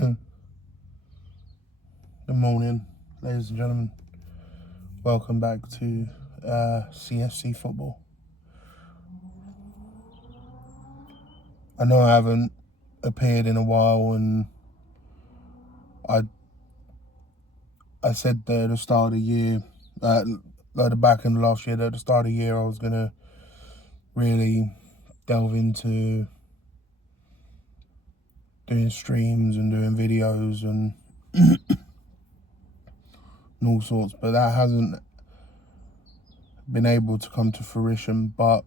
Good morning, ladies and gentlemen. Welcome back to CFC football. I know I haven't appeared in a while, and I said that at the start of the year, like the back end of last year, that at the start of the year I was going to really delve into doing streams and doing videos and all sorts, but that hasn't been able to come to fruition. But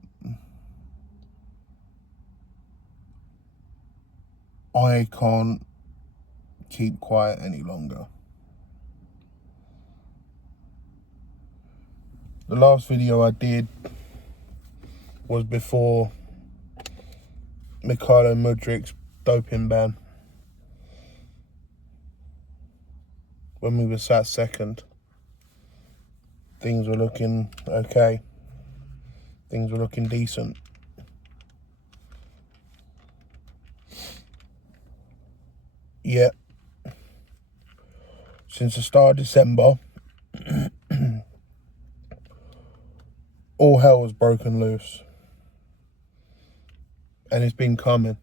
I can't keep quiet any longer. The last video I did was before Mikhailo Mudrik's doping ban, when we were sat second. Things were looking okay. Things were looking decent. Yet, since the start of December, all hell has broken loose. And it's been coming.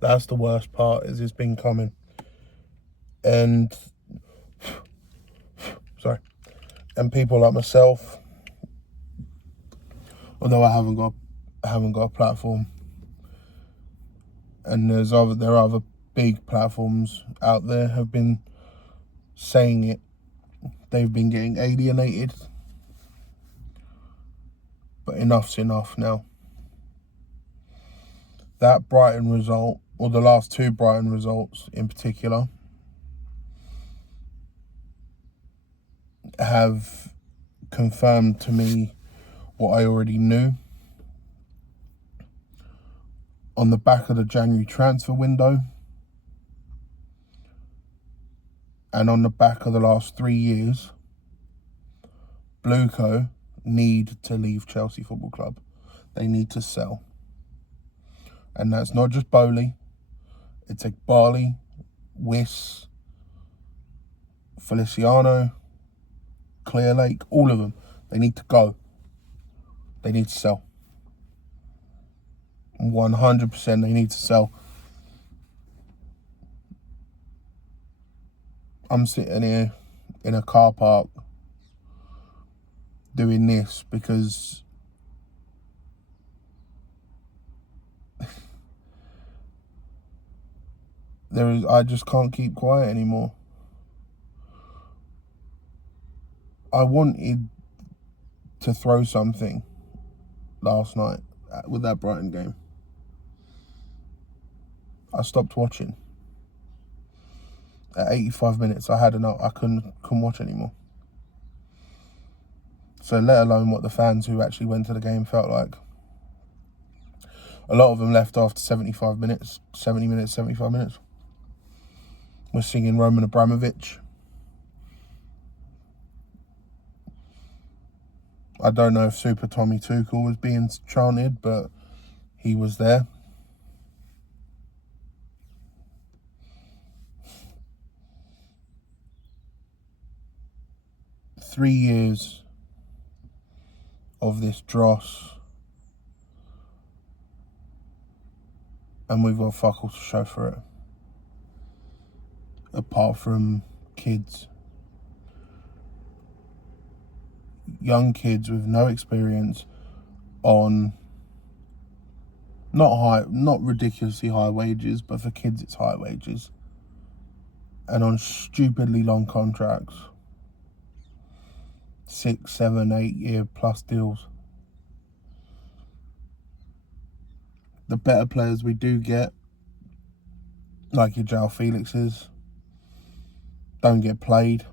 That's the worst part, is it's been coming. And people like myself, although I haven't got a platform, and there are other big platforms out there have been saying it. They've been getting alienated. But enough's enough now. That Brighton result, or the last two Brighton results in particular, have confirmed to me what I already knew. On the back of the January transfer window, and on the back of the last 3 years, BlueCo need to leave Chelsea Football Club. They need to sell. And that's not just Bowley. It's like Barley, Wiss, Feliciano, Clear Lake, all of them. They need to go. They need to sell. 100% they need to sell. I'm sitting here in a car park doing this because I just can't keep quiet anymore. I wanted to throw something last night with that Brighton game. I stopped watching. At 85 minutes, I had enough. I couldn't watch anymore. So let alone what the fans who actually went to the game felt like. A lot of them left after 75 minutes, 70 minutes, 75 minutes. We're singing Roman Abramovich. I don't know if Super Tommy Tuchel was being chanted, but he was there. Three years of this dross, and we've got fuck all to show for it. Apart from kids. Young kids with no experience on not ridiculously high wages, but for kids it's high wages. And on stupidly long contracts. 6, 7, 8 year plus deals. The better players we do get, like your João Felixes, don't get played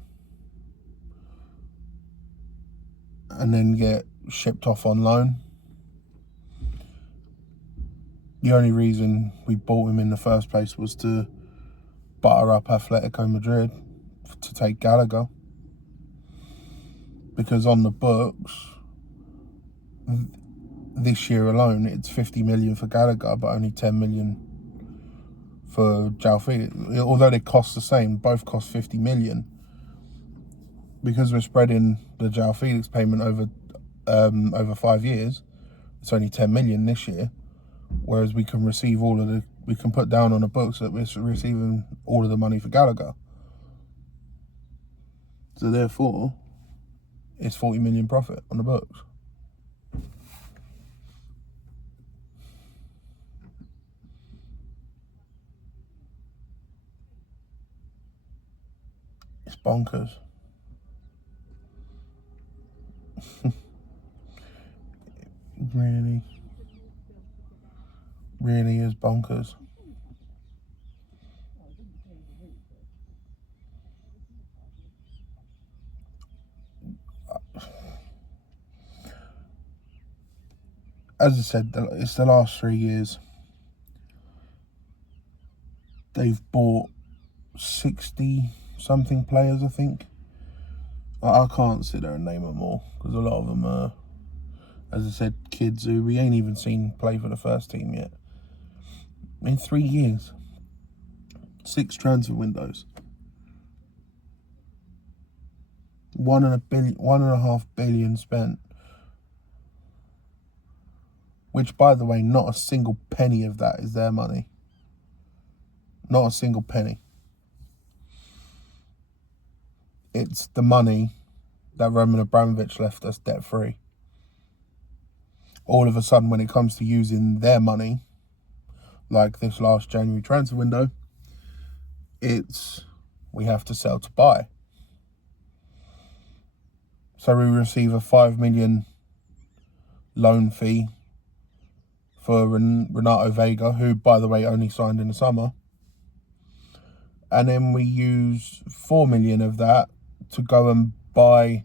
and then get shipped off on loan. The only reason we bought him in the first place was to butter up Atletico Madrid to take Gallagher. Because on the books, this year alone, it's 50 million for Gallagher, but only 10 million for João Felix. Although they cost the same, both cost 50 million. Because we're spreading the João Felix payment over 5 years, it's only 10 million this year. Whereas we can receive we can put down on the books that we're receiving all of the money for Gallagher. So therefore, it's 40 million profit on the books. It's bonkers. Really is bonkers. As I said, it's the last 3 years. They've bought 60-something players, I think. I can't sit there and name them all, because a lot of them are, as I said, kids who we ain't even seen play for the first team yet. In 3 years. 6 transfer windows. 1.5 billion spent. Which, by the way, not a single penny of that is their money. Not a single penny. It's the money that Roman Abramovich left us debt-free. All of a sudden, when it comes to using their money, like this last January transfer window, we have to sell to buy. So we receive a 5 million loan fee for Renato Vega, who, by the way, only signed in the summer. And then we use 4 million of that to go and buy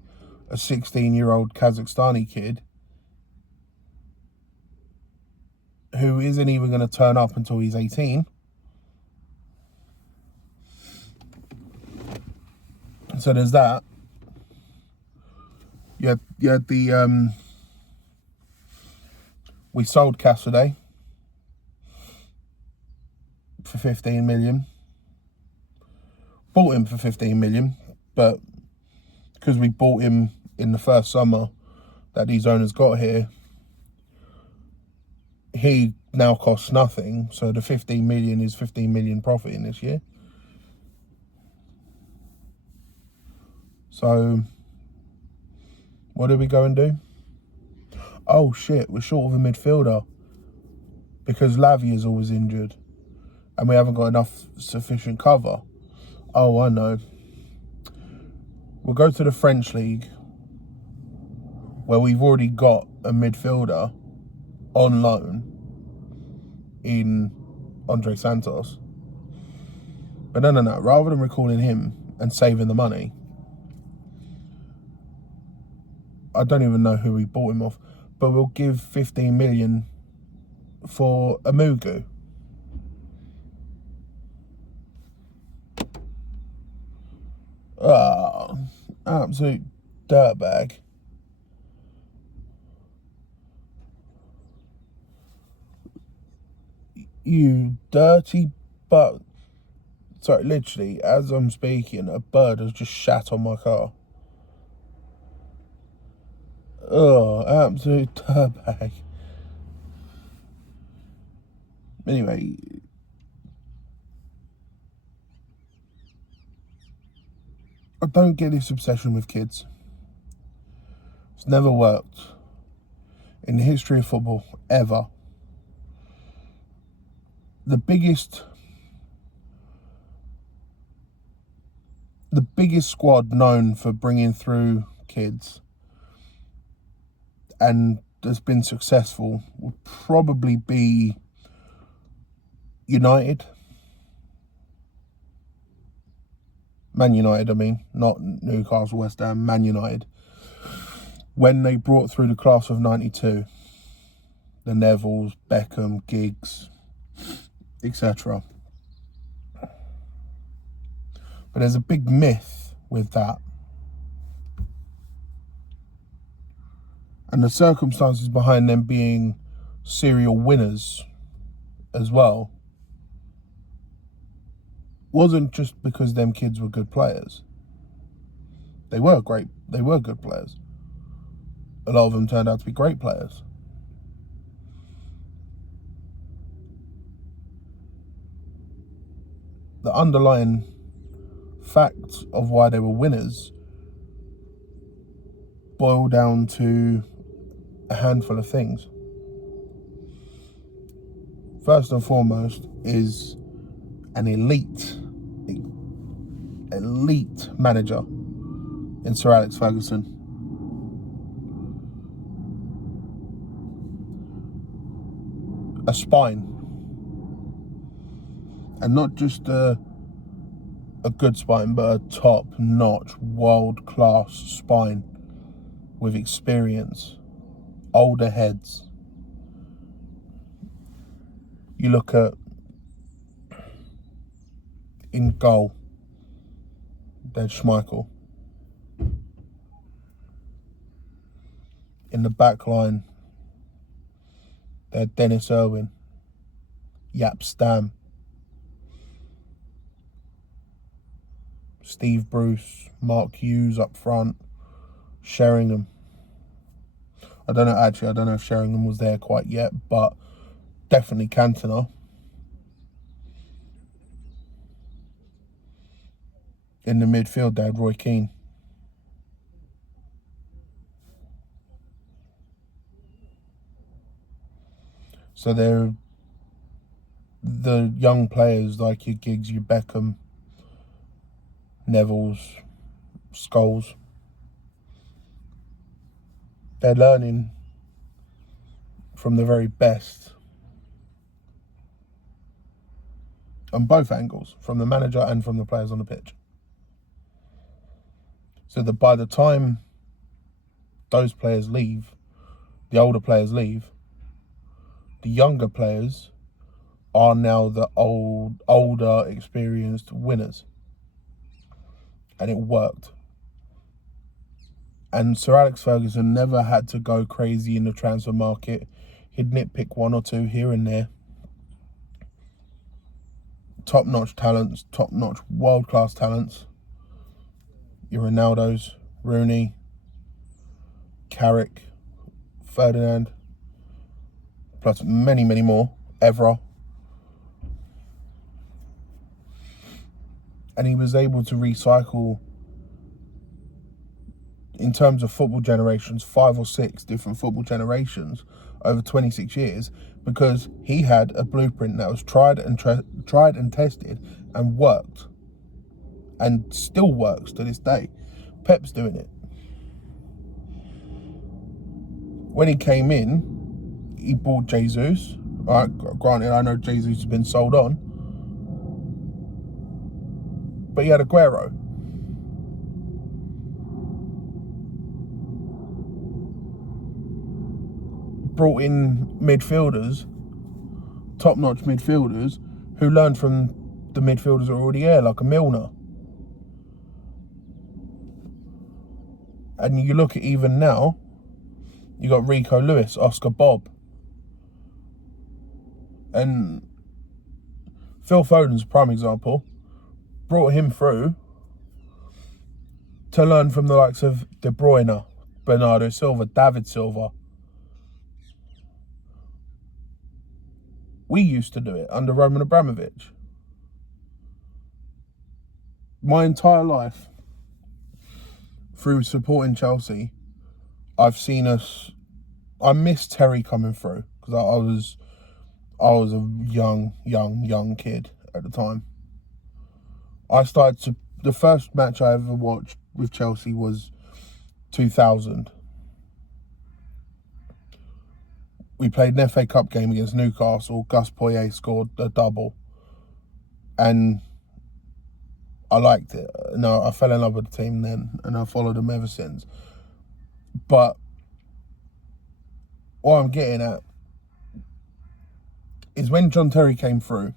a 16-year-old Kazakhstani kid who isn't even going to turn up until he's 18. So there's that. You had the we sold Cassidy for 15 million. Bought him for 15 million, but because we bought him in the first summer that these owners got here, he now costs nothing. So the 15 million is 15 million profit in this year. So what do we go and do? Oh shit, we're short of a midfielder because Lavia is always injured and we haven't got enough sufficient cover. Oh, I know. We'll go to the French league where we've already got a midfielder on loan in Andre Santos. But no. Rather than recalling him and saving the money, I don't even know who we bought him off, but we'll give 15 million for a Mugu. Absolute dirtbag. You dirty but... Sorry, literally, as I'm speaking, a bird has just shat on my car. Oh, absolute dirtbag. Anyway, I don't get this obsession with kids. It's never worked in the history of football, ever. The biggest squad known for bringing through kids and has been successful would probably be United. Man United, I mean, not Newcastle, West Ham, Man United. When they brought through the class of 92, the Nevilles, Beckham, Giggs, etc. But there's a big myth with that. And the circumstances behind them being serial winners as well wasn't just because them kids were good players. They were good players. A lot of them turned out to be great players. The underlying facts of why they were winners boil down to a handful of things. First and foremost is an elite manager in Sir Alex Ferguson. A spine. And not just a good spine, but a top-notch, world-class spine with experience, older heads. You look at in goal, there's Schmeichel. In the back line, there's Dennis Irwin, Jaap Stam, Steve Bruce, Mark Hughes up front, Sheringham. I don't know if Sheringham was there quite yet, but definitely Cantona. In the midfield, they had Roy Keane. So they're the young players like your Giggs, your Beckham, Nevilles, Scholes. They're learning from the very best on both angles, from the manager and from the players on the pitch. So that by the time those players leave, the older players leave, the younger players are now the older, experienced winners. And it worked. And Sir Alex Ferguson never had to go crazy in the transfer market. He'd nitpick one or two here and there. Top-notch talents, top-notch world-class talents. Your Ronaldos, Rooney, Carrick, Ferdinand, plus many, many more. Evra. And he was able to recycle, in terms of football generations, 5 or 6 different football generations over 26 years, because he had a blueprint that was tried and tested and worked, and still works to this day. Pep's doing it. When he came in, he bought Jesus. Granted, I know Jesus has been sold on, but he had Aguero. Brought in midfielders, top-notch midfielders, who learned from the midfielders that are already here, like a Milner. And you look at even now, you got Rico Lewis, Oscar Bob. And Phil Foden's a prime example. Brought him through to learn from the likes of De Bruyne, Bernardo Silva, David Silva. We used to do it under Roman Abramovich. My entire life, through supporting Chelsea, I've seen us. I miss Terry coming through because I was a young kid at the time. The first match I ever watched with Chelsea was 2000. We played an FA Cup game against Newcastle. Gus Poyet scored a double. And I liked it. No, I fell in love with the team then, and I followed them ever since. But what I'm getting at is when John Terry came through,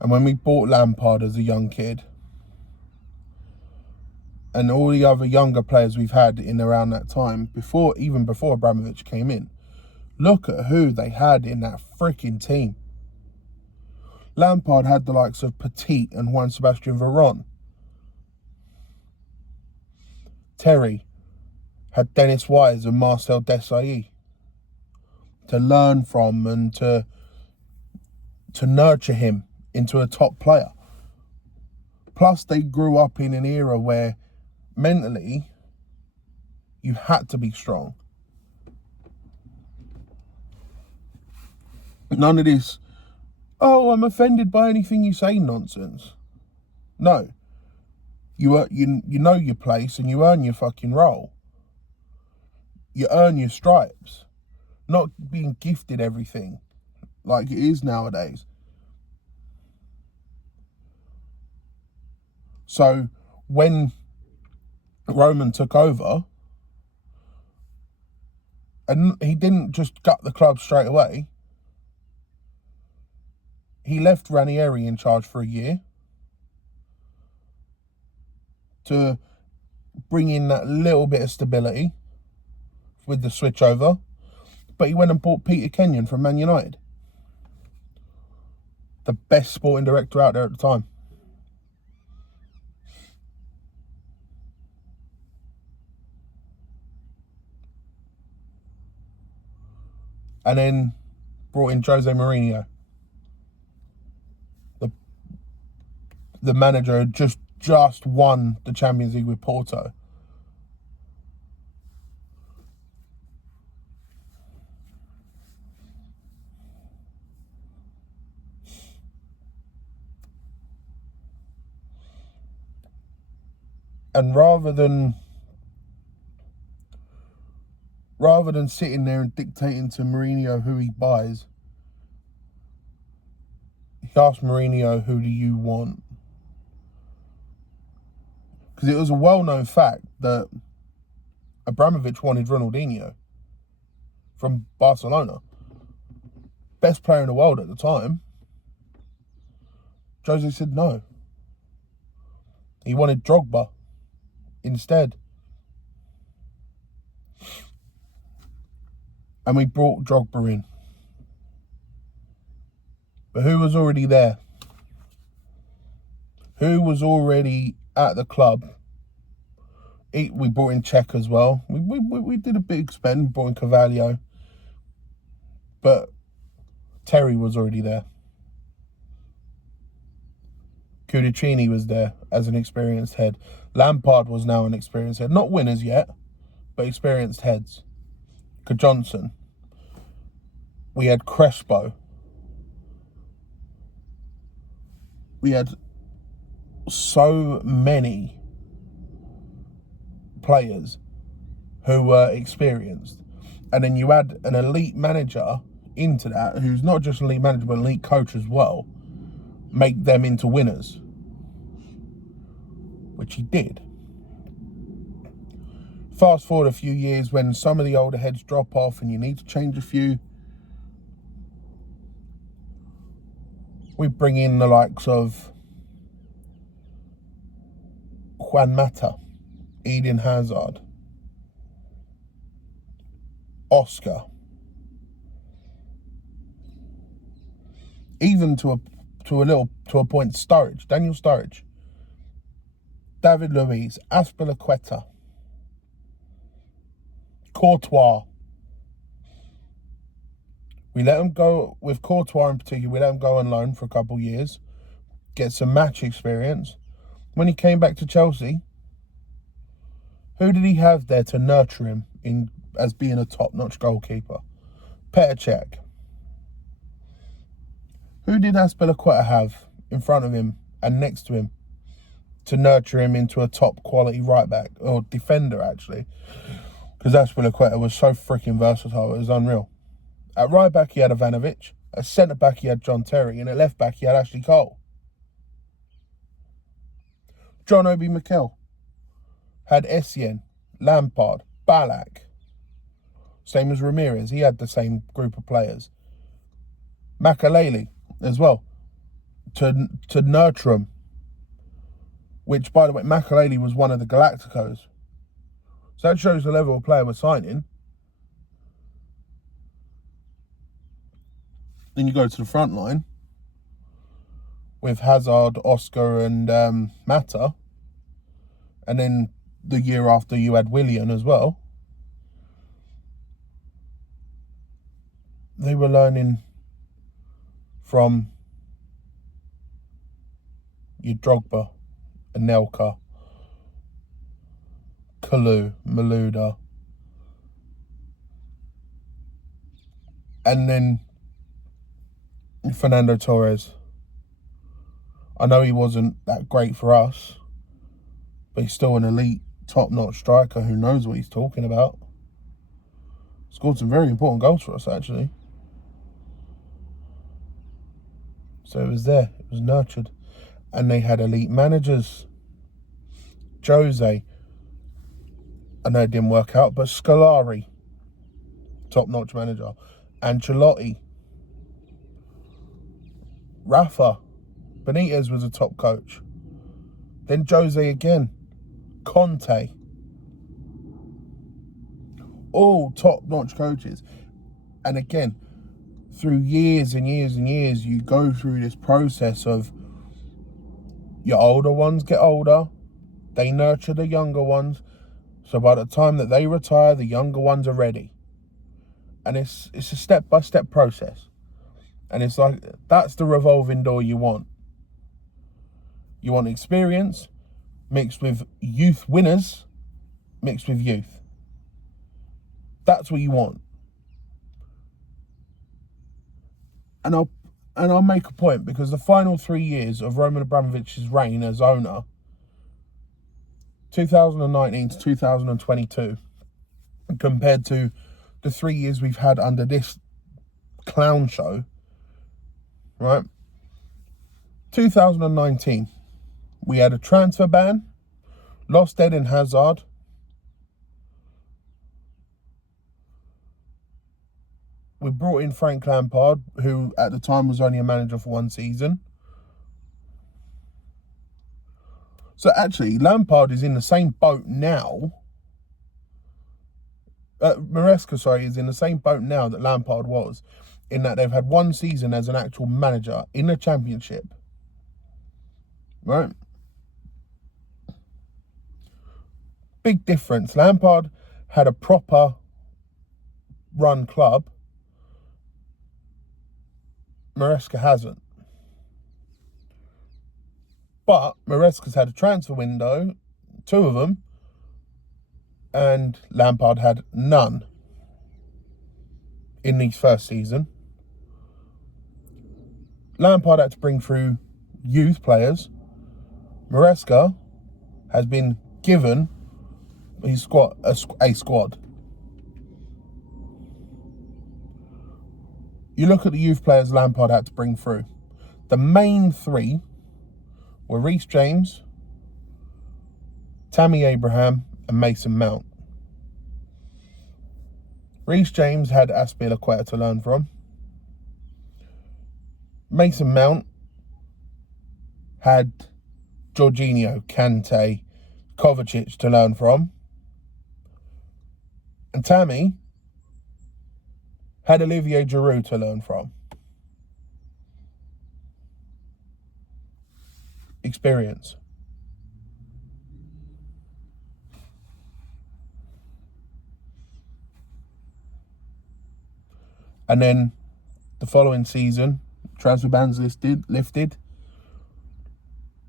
and when we bought Lampard as a young kid, and all the other younger players we've had in around that time, even before Abramovich came in, look at who they had in that freaking team. Lampard had the likes of Petit and Juan Sebastian Veron. Terry had Dennis Wise and Marcel Desailly to learn from and to nurture him into a top player. Plus, they grew up in an era where mentally you had to be strong. None of this, oh, I'm offended by anything you say nonsense. No. You know your place and you earn your fucking role. You earn your stripes. Not being gifted everything like it is nowadays. So when Roman took over, and he didn't just gut the club straight away. He left Ranieri in charge for a year to bring in that little bit of stability with the switch over. But he went and bought Peter Kenyon from Man United. The best sporting director out there at the time. And then brought in Jose Mourinho. The manager had just won the Champions League with Porto. And rather than sitting there and dictating to Mourinho who he buys, he asked Mourinho, who do you want? Because it was a well-known fact that Abramovich wanted Ronaldinho from Barcelona. Best player in the world at the time. Jose said no. He wanted Drogba instead. And we brought Drogba in. But who was already there? Who was already at the club? We brought in Czech as well. We did a big spend, brought in Carvalho. But Terry was already there. Cudicini was there as an experienced head. Lampard was now an experienced head. Not winners yet, but experienced heads. Johnson. We had Crespo. We had so many players who were experienced. And then you add an elite manager into that, who's not just an elite manager, but an elite coach as well. Make them into winners. Which he did. Fast forward a few years when some of the older heads drop off and you need to change a few. We bring in the likes of Juan Mata, Eden Hazard, Oscar, even to a point Sturridge, Daniel Sturridge, David Luiz, Azpilicueta, Courtois. We let him go, with Courtois in particular, we let him go on loan for a couple of years, get some match experience. When he came back to Chelsea, who did he have there to nurture him as being a top-notch goalkeeper? Petr Cech. Who did Azpilicueta have in front of him and next to him to nurture him into a top-quality right-back, or defender, actually? Because Azpilicueta was so freaking versatile, it was unreal. At right-back, he had Ivanovic. At centre-back, he had John Terry. And at left-back, he had Ashley Cole. John Obi Mikel had Essien, Lampard, Ballack. Same as Ramirez. He had the same group of players. Makaleli as well. To nurture them. Which, by the way, Makaleli was one of the Galacticos. So that shows the level of player we're signing. Then you go to the front line. with Hazard, Oscar and Mata. And then the year after you had Willian as well. They were learning from your Drogba, Anelka, Kalu, Malouda. And then Fernando Torres. I know he wasn't that great for us, but he's still an elite, top-notch striker who knows what he's talking about. Scored some very important goals for us, actually. So it was there. It was nurtured. And they had elite managers. Jose. I know it didn't work out, but Scolari. Top-notch manager. Ancelotti. Rafa. Benitez was a top coach. Then Jose again. Conte. All top-notch coaches. And again, through years and years and years, you go through this process of your older ones get older. They nurture the younger ones. So by the time that they retire, the younger ones are ready. And it's a step-by-step process. And it's like, that's the revolving door you want. You want experience mixed with youth winners, mixed with youth. That's what you want. And I'll make a point, because the final 3 years of Roman Abramovich's reign as owner, 2019 to 2022, compared to the 3 years we've had under this clown show, right? 2019, we had a transfer ban, lost Eden Hazard, we brought in Frank Lampard, who at the time was only a manager for 1 season. So actually, Lampard is in the same boat now. Maresca, is in the same boat now that Lampard was, in that they've had 1 season as an actual manager in the Championship. Right? Big difference. Lampard had a proper run club. Maresca hasn't. But Maresca's had a transfer window, 2 of them, and Lampard had none in his first season. Lampard had to bring through youth players. Maresca has been given his squad, a squad. You look at the youth players Lampard had to bring through. The main 3 were Reece James, Tammy Abraham, and Mason Mount. Reece James had Azpilicueta to learn from. Mason Mount had Jorginho, Kante, Kovacic to learn from. And Tammy had Olivier Giroud to learn from. Experience. And then the following season, transfer bans lifted.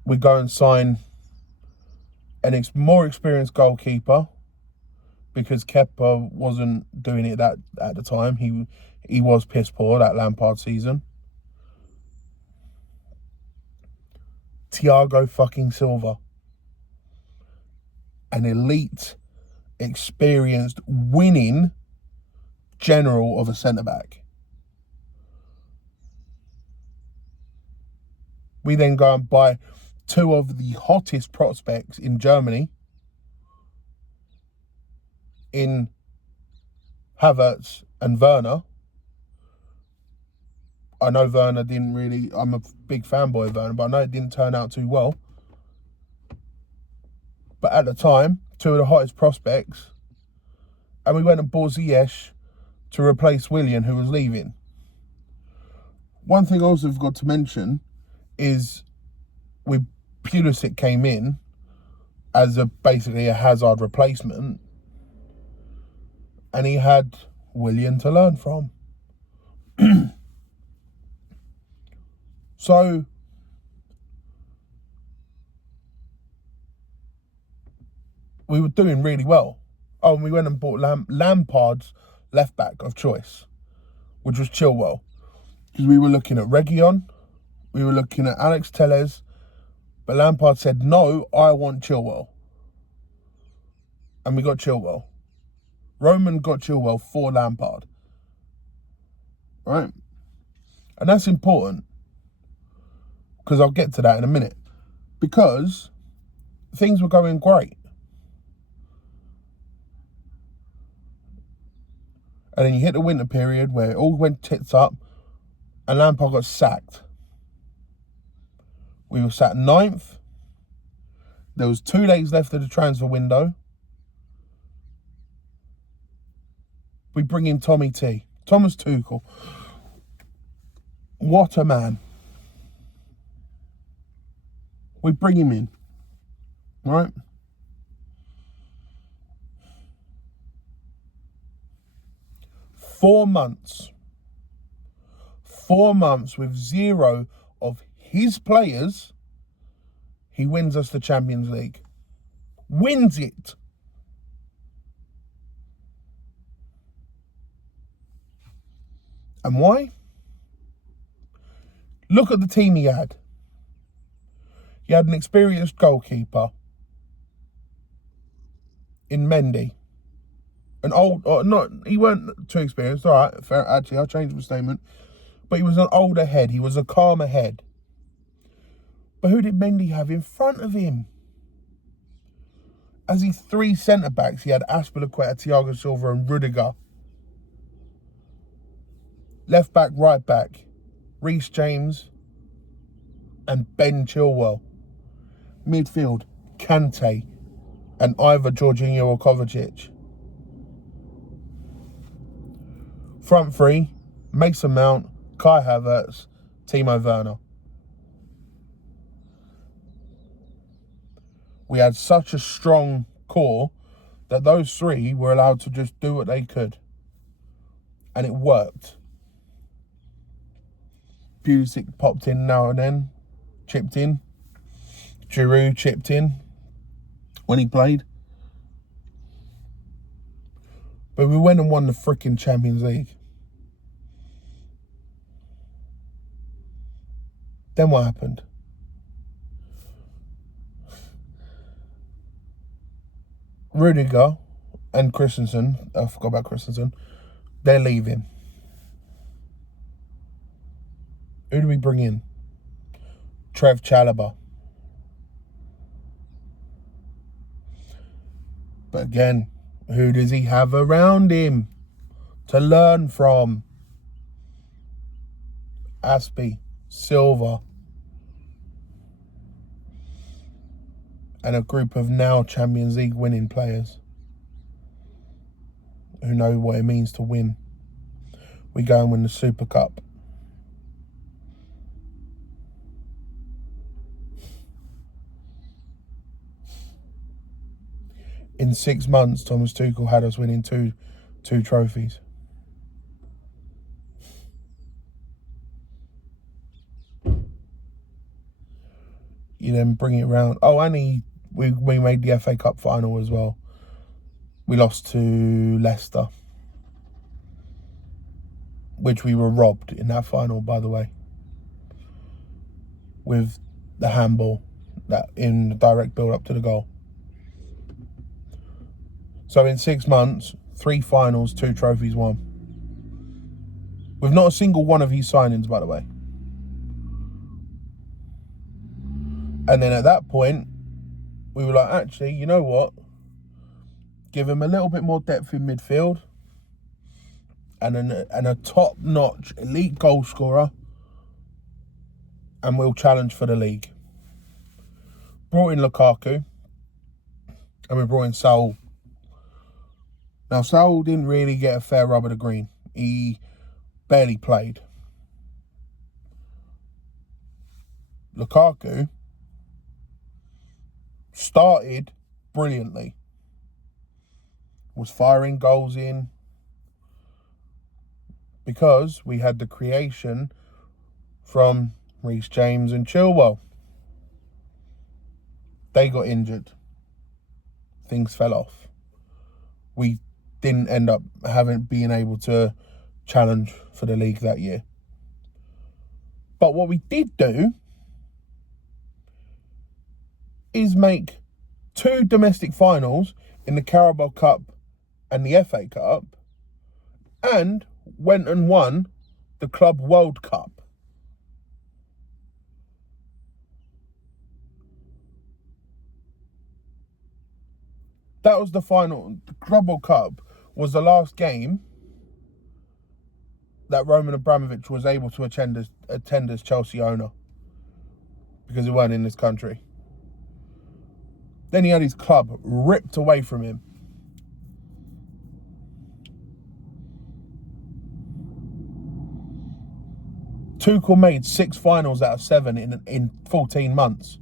We go and sign an more experienced goalkeeper, because Kepa wasn't doing it at the time. He was piss poor that Lampard season. Thiago fucking Silva. An elite, experienced, winning general of a centre-back. We then go and buy 2 of the hottest prospects in Germany, in Havertz and Werner. I know Werner didn't really, I'm a big fanboy of Werner, but I know it didn't turn out too well. But at the time, 2 of the hottest prospects, and we went and bought Ziyech to replace Willian, who was leaving. One thing I also forgot to mention is Pulisic came in as basically a Hazard replacement, and he had Willian to learn from. So we were doing really well. Oh, and we went and bought Lampard's left back of choice, which was Chilwell. Because we were looking at Reguilon, we were looking at Alex Telles, but Lampard said, no, I want Chilwell. And we got Chilwell. Roman got Chilwell for Lampard. Right? And that's important. Because I'll get to that in a minute. Because things were going great. And then you hit the winter period where it all went tits up and Lampard got sacked. We were sat 9th. There was 2 days left of the transfer window. We bring in Tommy T. Thomas Tuchel. What a man. We bring him in. Right? Four months with zero of his players, he wins us the Champions League. Wins it. And why? Look at the team he had. He had an experienced goalkeeper in Mendy. An old, he weren't too experienced. All right, fair. Actually, I'll change my statement. But he was an older head. He was a calmer head. But who did Mendy have in front of him? As he 3 centre-backs, he had Aspilicueta, Thiago Silva and Rudiger. Left back, right back, Reece James and Ben Chilwell. Midfield, Kante and either Jorginho or Kovacic. Front three, Mason Mount, Kai Havertz, Timo Werner. We had such a strong core that those three were allowed to just do what they could. And it worked. Pulisic popped in now and then, chipped in. Giroud chipped in when he played. But we went and won the freaking Champions League. Then what happened? Rudiger and Christensen, I forgot about Christensen, they're leaving. Who do we bring in? Trev Chalobah. But again, who does he have around him to learn from? Aspie, Silva, and a group of now Champions League winning players who know what it means to win. We go and win the Super Cup. In 6 months, Thomas Tuchel had us winning two trophies. You then bring it around. Oh, and we made the FA Cup final as well. We lost to Leicester, which we were robbed in that final, by the way, with the handball that in the direct build-up to the goal. So in 6 months, 3 finals, 2 trophies won. With not a single one of his signings, by the way. And then at that point, we were like, actually, you know what? Give him a little bit more depth in midfield. And a top-notch elite goal scorer. And we'll challenge for the league. Brought in Lukaku. And we brought in Saul. Now, Saul didn't really get a fair rub of the green. He barely played. Lukaku started brilliantly. Was firing goals in because we had the creation from Reece James and Chilwell. They got injured. Things fell off. We didn't end up being able to challenge for the league that year. But what we did do is make 2 domestic finals in the Carabao Cup and the FA Cup, and went and won the Club World Cup. That was the final. The Club World Cup was the last game that Roman Abramovich was able to attend as Chelsea owner, because he weren't in this country. Then he had his club ripped away from him. Tuchel made 6 finals out of 7 in 14 months.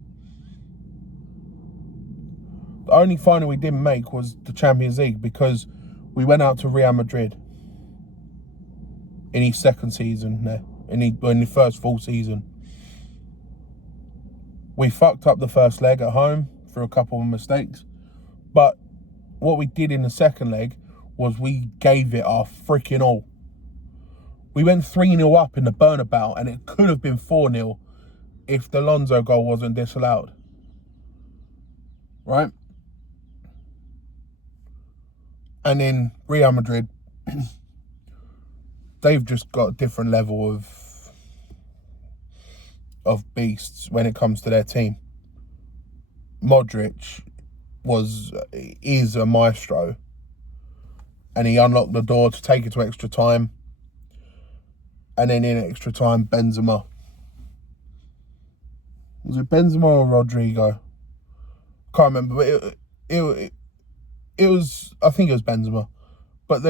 The only final we didn't make was the Champions League, because we went out to Real Madrid in his second season there, in the first full season. We fucked up the first leg at home through a couple of mistakes, but what we did in the second leg was we gave it our freaking all. We went 3-0 up in the Bernabeu, and it could have been 4-0 if the Alonso goal wasn't disallowed. Right? And in Real Madrid, they've just got a different level of beasts when it comes to their team. Modric is a maestro, and he unlocked the door to take it to extra time. And then in extra time, Benzema. Was it Benzema or Rodrigo? Can't remember, but it was, I think it was Benzema. But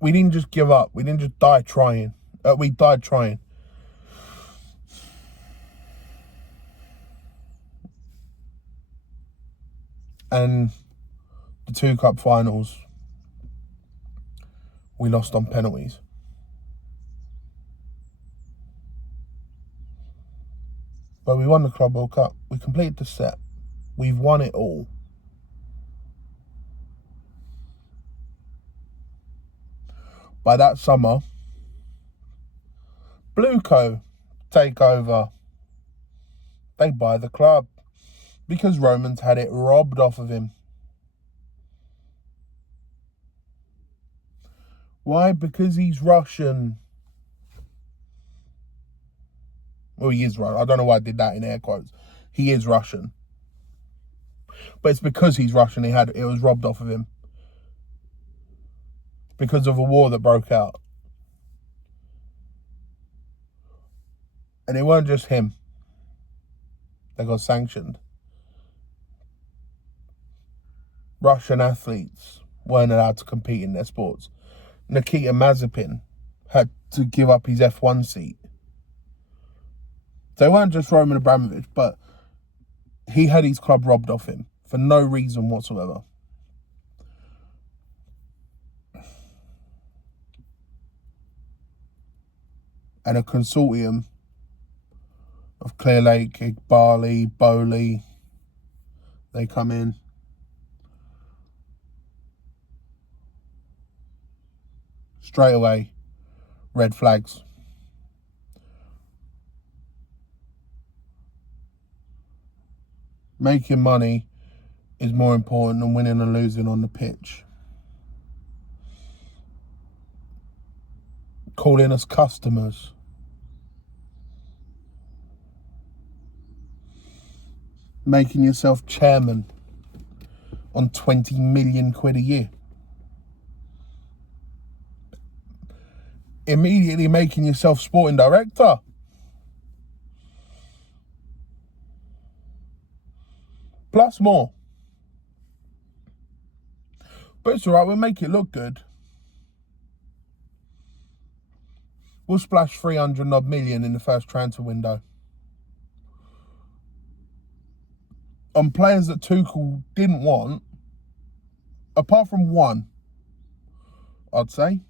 we didn't just give up. We didn't just die trying. We died trying. And the 2 cup finals, we lost on penalties. But we won the Club World Cup. We completed the set. We've won it all. By that summer, BlueCo take over. They buy the club because Roman's had it robbed off of him. Why? Because he's Russian. Well, he is Russian. I don't know why I did that in air quotes. He is Russian. But it's because he's Russian, it was robbed off of him. Because of a war that broke out. And it weren't just him that got sanctioned. Russian athletes weren't allowed to compete in their sports. Nikita Mazepin had to give up his F1 seat. They weren't just Roman Abramovich, but he had his club robbed off him for no reason whatsoever. And a consortium of Clear Lake, Igbali, Bowley, they come in. Straight away, red flags. Making money is more important than winning and losing on the pitch. Calling us customers. Making yourself chairman on 20 million quid a year. Immediately making yourself sporting director. Plus more. But it's alright, we'll make it look good. We'll splash 300 odd million in the first transfer window. on players that Tuchel didn't want, apart from one, I'd say.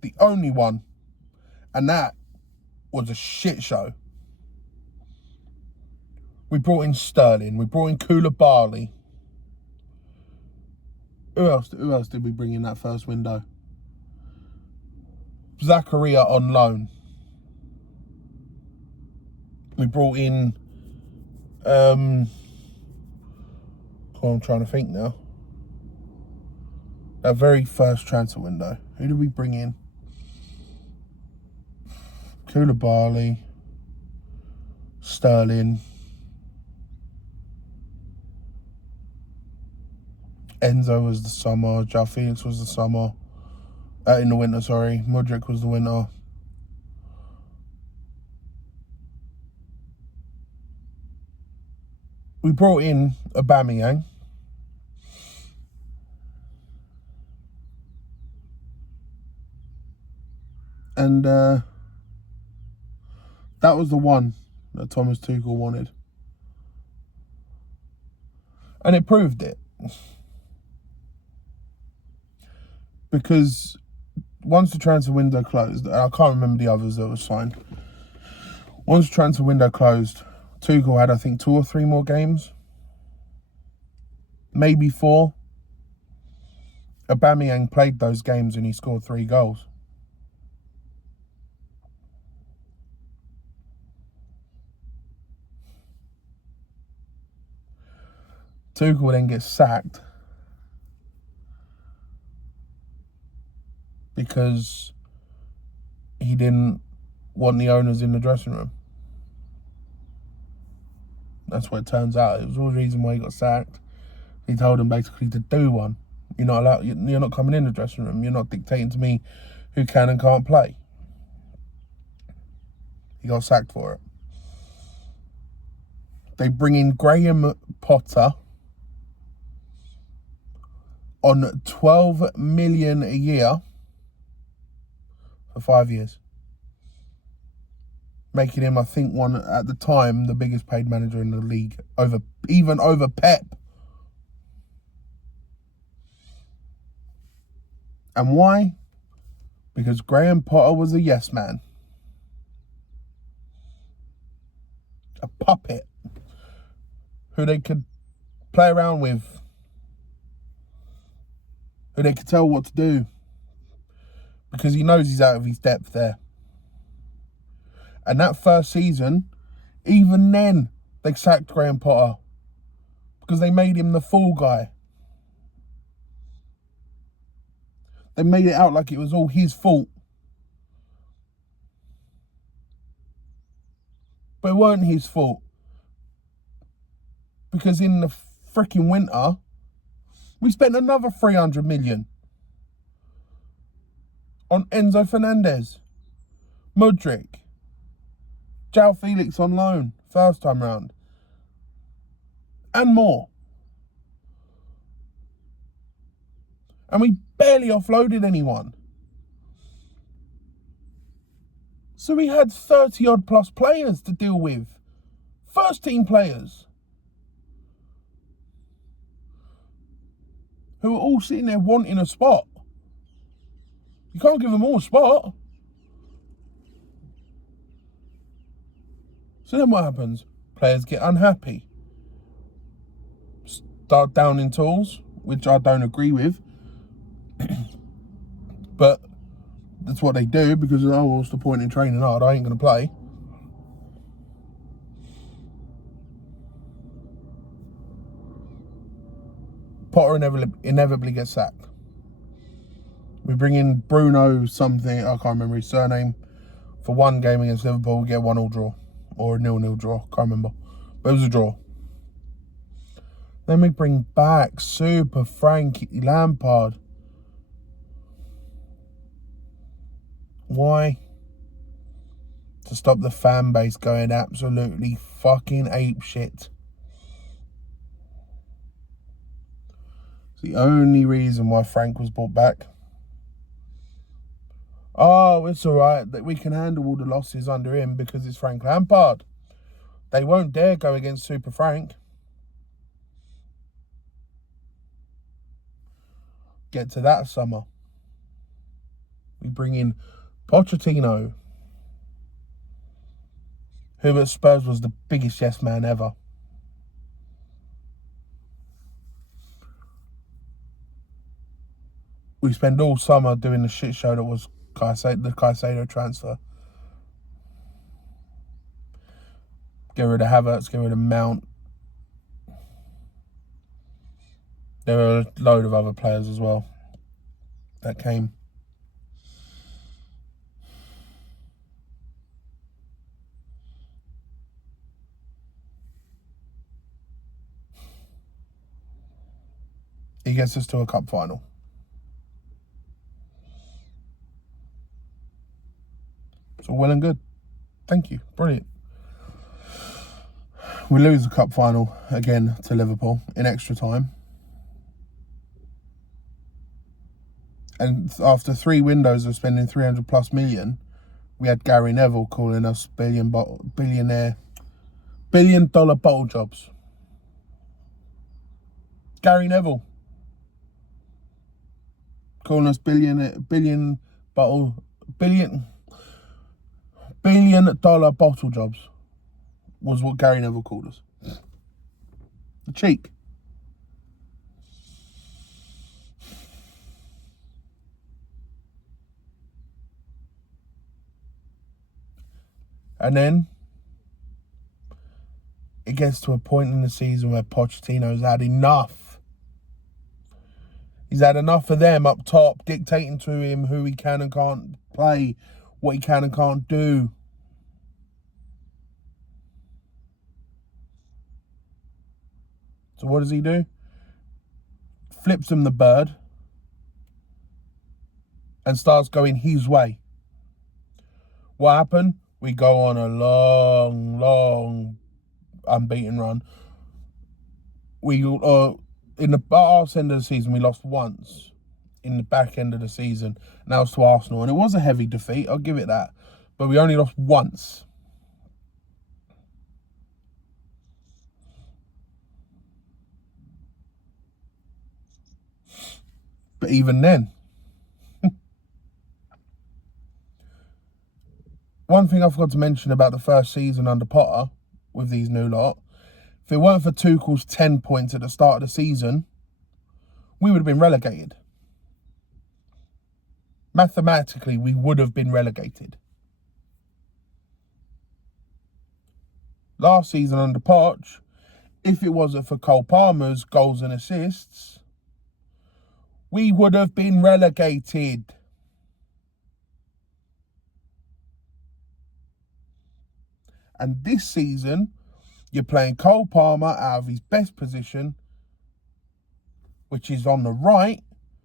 The only one. And that was a shit show. We brought in Sterling. We brought in Koulibaly. Who else did we bring in that first window? Zakaria on loan. We brought in... I'm trying to think now. That very first transfer window. Who did we bring in? Koulibaly. Sterling. Enzo was the summer. João Felix was the summer. In the winter, sorry. Mudryk was the winter. We brought in Aubameyang. And that was the one that Thomas Tuchel wanted. And it proved it. Because once the transfer window closed, I can't remember the others that were signed. Once the transfer window closed, Tuchel had, I think, 2 or 3 more games. Maybe 4. Aubameyang played those games and he scored 3 goals. Tuchel then gets sacked because he didn't want the owners in the dressing room. That's what it turns out. It was all the reason why he got sacked. He told them basically to do one. You're not allowed. You're not coming in the dressing room. You're not dictating to me who can and can't play. He got sacked for it. They bring in Graham Potter on 12 million a year for 5 years. Making him, I think, one at the time, the biggest paid manager in the league, even over Pep. And why? Because Graham Potter was a yes man. A puppet who they could play around with, who they could tell what to do, because he knows he's out of his depth there. And that first season, even then, they sacked Graham Potter because they made him the fall guy. They made it out like it was all his fault. But it weren't his fault. Because in the freaking winter, we spent another 300 million on Enzo Fernandez, Mudryk, João Felix on loan, first time round, and more. And we barely offloaded anyone. So we had 30 odd plus players to deal with. First team players. Who are all sitting there wanting a spot. You can't give them all a spot. So then what happens? Players get unhappy. Start downing tools, which I don't agree with. But that's what they do because, oh, what's the point in training hard? I ain't going to play. Potter inevitably gets sacked. We bring in Bruno something, I can't remember his surname, for one game against Liverpool. We get 1-1 draw. Or a 0-0 draw, can't remember. But it was a draw. Then we bring back Super Frankie Lampard. Why? To stop the fan base going absolutely fucking apeshit. It's the only reason why Frank was brought back. Oh, it's all right that we can handle all the losses under him because it's Frank Lampard. They won't dare go against Super Frank. Get to that summer. We bring in Pochettino, who at Spurs was the biggest yes man ever. We spend all summer doing the shit show that was the Caicedo transfer. Get rid of Havertz, get rid of Mount. There were a load of other players as well that came. He gets us to a cup final. So well and good. Thank you. Brilliant. We lose the cup final again to Liverpool in extra time. And after 3 windows of spending 300 plus million, we had Gary Neville calling us $1 billion bottle jobs. Gary Neville calling us billion dollar bottle jobs was what Gary Neville called us. The cheek. And then it gets to a point in the season where Pochettino's had enough. He's had enough of them up top dictating to him who he can and can't play, what he can and can't do. So what does he do? Flips him the bird and starts going his way. What happened? We go on a long unbeaten run. We in the arse end of the season, we lost once. In the back end of the season, now it's to Arsenal, and it was a heavy defeat. I'll give it that, but we only lost once. But even then, one thing I forgot to mention about the first season under Potter with these new lot, if it weren't for Tuchel's 10 points at the start of the season, we would have been relegated. Mathematically, we would have been relegated. Last season under Poch, if it wasn't for Cole Palmer's goals and assists, we would have been relegated. And this season, you're playing Cole Palmer out of his best position, which is on the right.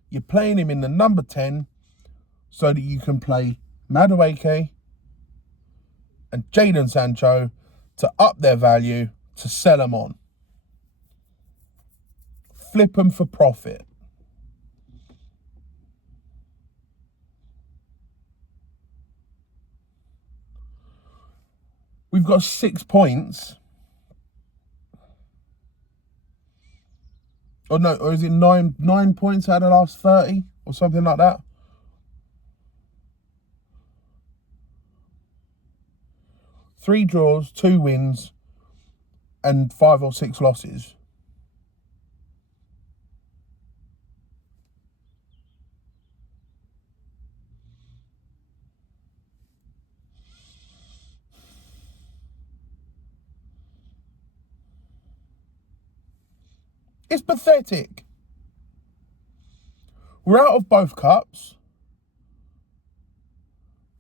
You're playing him in the number 10 so that you can play Madueke and Jadon Sancho to up their value, to sell them on. Flip them for profit. We've got 6 points. Or no, or is it 9 points out of the last 30 or something like that? Three draws, 2 wins, and 5 or 6 losses. It's pathetic. We're out of both cups.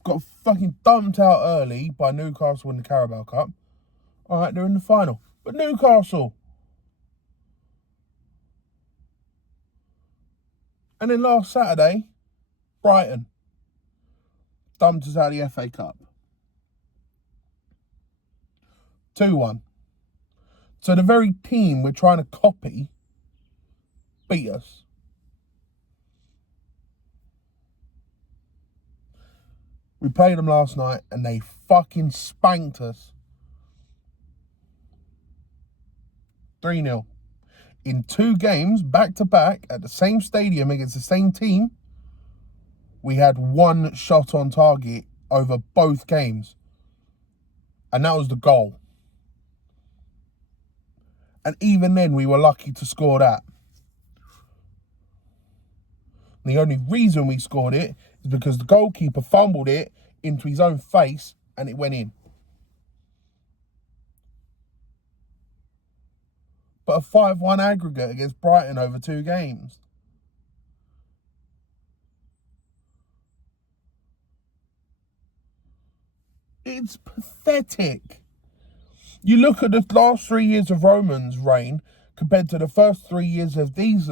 Got fucking dumped out early by Newcastle in the Carabao Cup. All right, they're in the final. But Newcastle. And then last Saturday, Brighton dumped us out of the FA Cup. 2-1. So the very team we're trying to copy beat us. We played them last night and they fucking spanked us. 3-0. In 2 games, back-to-back, at the same stadium against the same team, we had 1 shot on target over both games. And that was the goal. And even then, we were lucky to score that. The only reason we scored it is because the goalkeeper fumbled it into his own face and it went in. But a 5-1 aggregate against Brighton over 2 games. It's pathetic. You look at the last 3 years of Roman's reign compared to the first 3 years of these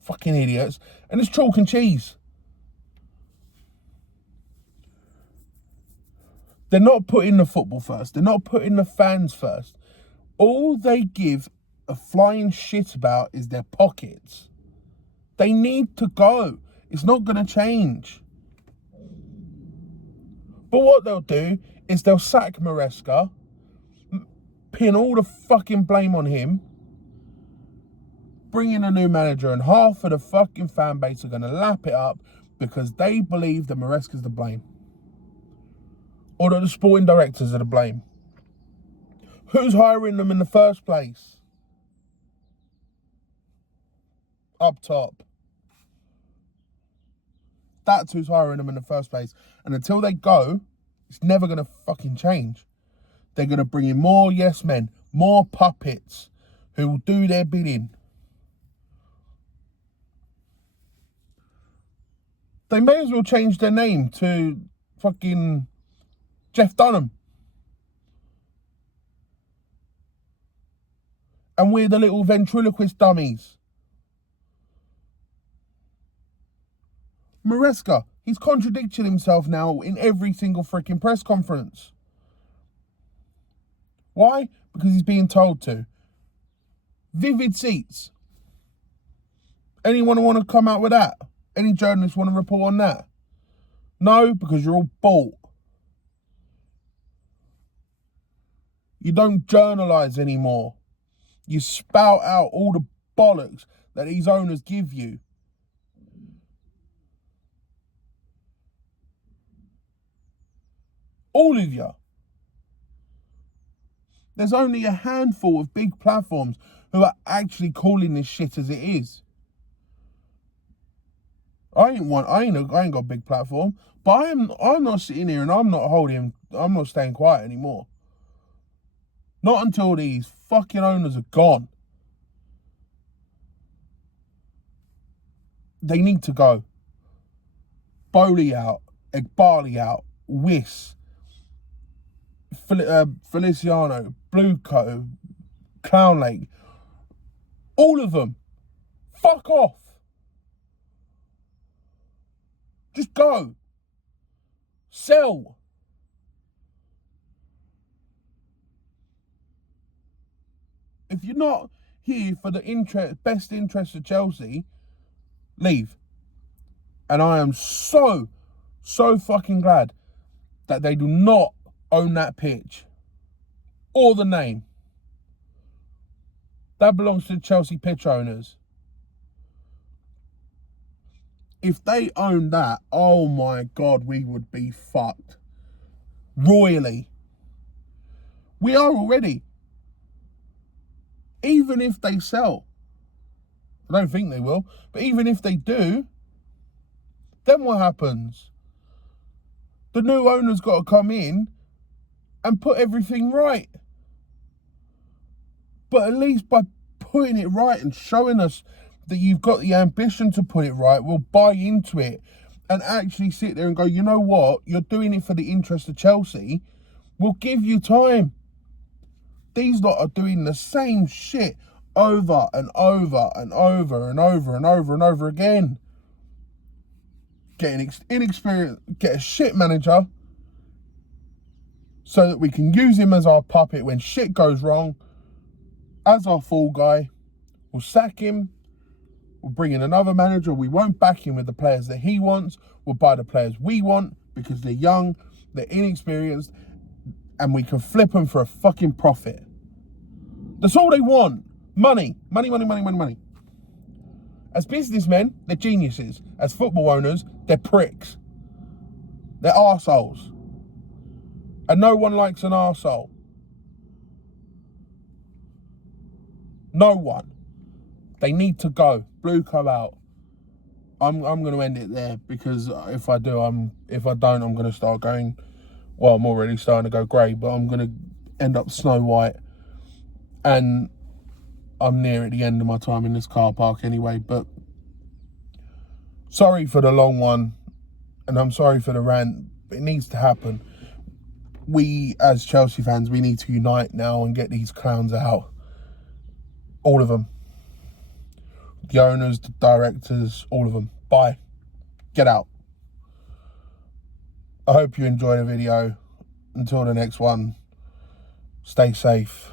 fucking idiots, and it's chalk and cheese. They're not putting the football first. They're not putting the fans first. All they give a flying shit about is their pockets. They need to go. It's not going to change. But what they'll do is they'll sack Maresca, pin all the fucking blame on him, bring in a new manager, and half of the fucking fan base are going to lap it up because they believe that Maresca's to blame. Or that the sporting directors are to blame. Who's hiring them in the first place? Up top. That's who's hiring them in the first place. And until they go, it's never going to fucking change. They're going to bring in more yes men, more puppets who will do their bidding. They may as well change their name to fucking Jeff Dunham. And we're the little ventriloquist dummies. Maresca, he's contradicting himself now in every single freaking press conference. Why? Because he's being told to. Vivid seats. Anyone want to come out with that? Any journalists want to report on that? No, because you're all bought. You don't journalise anymore. You spout out all the bollocks that these owners give you. All of you. There's only a handful of big platforms who are actually calling this shit as it is. I ain't got a big platform, but I'm not sitting here and I'm not staying quiet anymore. Not until these fucking owners are gone. They need to go. Bowley out, Egbali out, Wiss, Feliciano, BlueCo, Clown Lake, all of them. Fuck off. Just go. Sell. If you're not here for the best interest of Chelsea, leave. And I am so fucking glad that they do not own that pitch or the name. That belongs to the Chelsea pitch owners. If they owned that, oh my God, we would be fucked. Royally. We are already. Even if they sell. I don't think they will. But even if they do, then what happens? The new owner's got to come in and put everything right. But at least by putting it right and showing us that you've got the ambition to put it right, we'll buy into it and actually sit there and go, you know what? You're doing it for the interest of Chelsea. We'll give you time. These lot are doing the same shit over and over and over and over and over and over again. Getting inexperienced, get a shit manager so that we can use him as our puppet when shit goes wrong, as our fall guy. We'll sack him. We'll bring in another manager. We won't back him with the players that he wants. We'll buy the players we want because they're young, they're inexperienced, and we can flip them for a fucking profit. That's all they want. Money. Money, money, money, money, money. As businessmen, they're geniuses. As football owners, they're pricks. They're arseholes. And no one likes an arsehole. No one. They need to go. BlueCo out. I'm going to end it there, because if I don't, I'm going to start going. Well, I'm already starting to go grey, but I'm going to end up Snow White. And I'm near at the end of my time in this car park anyway. But sorry for the long one, and I'm sorry for the rant. It needs to happen. We, as Chelsea fans, we need to unite now and get these clowns out. All of them. The owners, the directors, all of them. Bye. Get out. I hope you enjoyed the video. Until the next one, stay safe.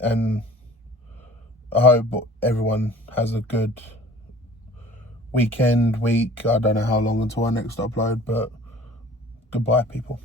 And I hope everyone has a good week. I don't know how long until our next upload, but goodbye, people.